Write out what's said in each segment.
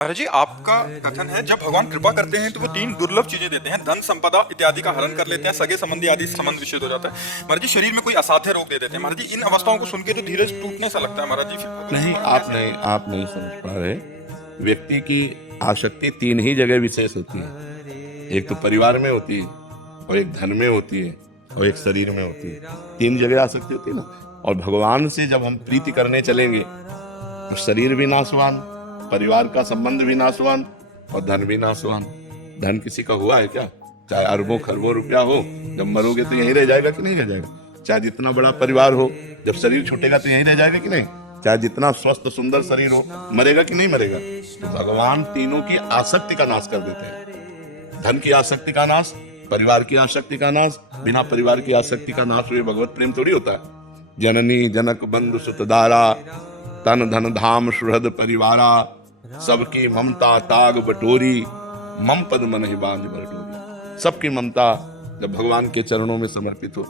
महाराज जी, आपका कथन है जब भगवान कृपा करते हैं तो वो तीन दुर्लभ चीजें देते हैं, धन संपदा इत्यादि का हरण कर लेते हैं, सगे संबंधी आदि संबंध विच्छेद हो जाता है। महाराज जी, शरीर में कोई असाध्य रोग दे देते हैं। महाराज जी, इन अवस्थाओं को सुन के तो धीरज टूटने सा लगता है। महाराज जी, फिर भगवत नहीं, स्मरण आप कैसे? नहीं आप नहीं समझ पा रहे। व्यक्ति की आसक्ति तीन ही जगह विशेष होती है। एक तो परिवार में होती है, और एक धन में होती है, और एक शरीर में होती है। तीन जगह आसक्ति होती है ना। और भगवान से जब हम प्रीति करने चलेंगे तो शरीर भी नाशवान, परिवार का संबंध भी नाशवान, और धन भी नाशवान। धन किसी का हुआ है क्या? चाहे अरबों खरबों रुपया हो, जब मरोगे तो यहीं रह जाएगा कि नहीं रह जाएगा? चाहे जितना बड़ा परिवार हो, जब शरीर छूटेगा तो यहीं रह जाएगा कि नहीं? चाहे जितना स्वस्थ सुंदर शरीर हो, मरेगा कि नहीं मरेगा? तो भगवान तीनों की आसक्ति का नाश कर देते हैं। धन की आसक्ति का नाश, परिवार की आसक्ति का नाश। बिना परिवार की आसक्ति का नाश हुए भगवत प्रेम थोड़ी होता है। जननी जनक बंधु सुतदारा, तन धन धाम सुहृद परिवारा, सबकी ममता ताग बटोरी, मम पद मन ही बांध बटोरी। सबकी ममता जब भगवान के चरणों में समर्पित हो,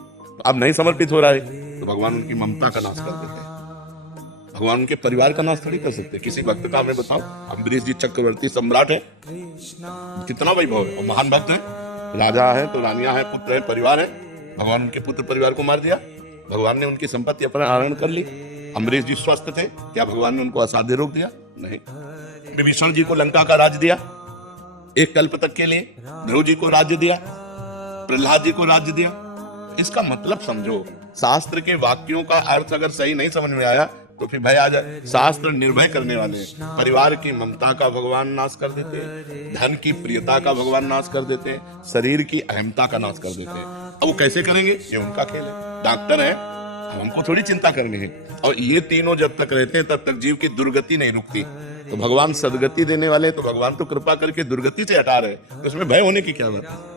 अब नहीं समर्पित हो रहा है तो भगवान उनकी ममता का नाश कर देते हैं। भगवान उनके परिवार का नाश थोड़ी कर सकते। किसी भक्त का हमें बताओ। अम्बरीश जी चक्रवर्ती सम्राट है, कितना वैभव है, और महान भक्त है, राजा है तो रानियां है, पुत्र है, परिवार है। भगवान उनके पुत्र परिवार को मार दिया। भगवान ने उनकी संपत्ति अपहरण कर ली। अम्बरीश जी स्वस्थ थे, क्या भगवान ने उनको असाध्य रोग दिया? नहीं। विभीषण जी को लंका का राज्य दिया एक कल्प तक के लिए। ध्रुव जी को राज्य दिया, प्रहलाद जी को राज्य दिया। इसका मतलब समझो। शास्त्र के वाक्यों का अर्थ अगर सही नहीं समझ में आया तो फिर भय आ जाए। शास्त्र निर्भय करने वाले हैं। परिवार की ममता का भगवान नाश कर देते हैं, धन की प्रियता का भगवान नाश कर देते हैं, शरीर की अहमता का नाश कर देते हैं। अब वो कैसे करेंगे? ये उनका खेल है। डॉक्टर है, हमको थोड़ी चिंता करनी है। और ये तीनों जब तक रहते हैं तब तक जीव की दुर्गति नहीं रुकती। तो भगवान सदगति देने वाले, तो भगवान तो कृपा करके दुर्गति से हटा रहे, तो उसमें भय होने की क्या बात है?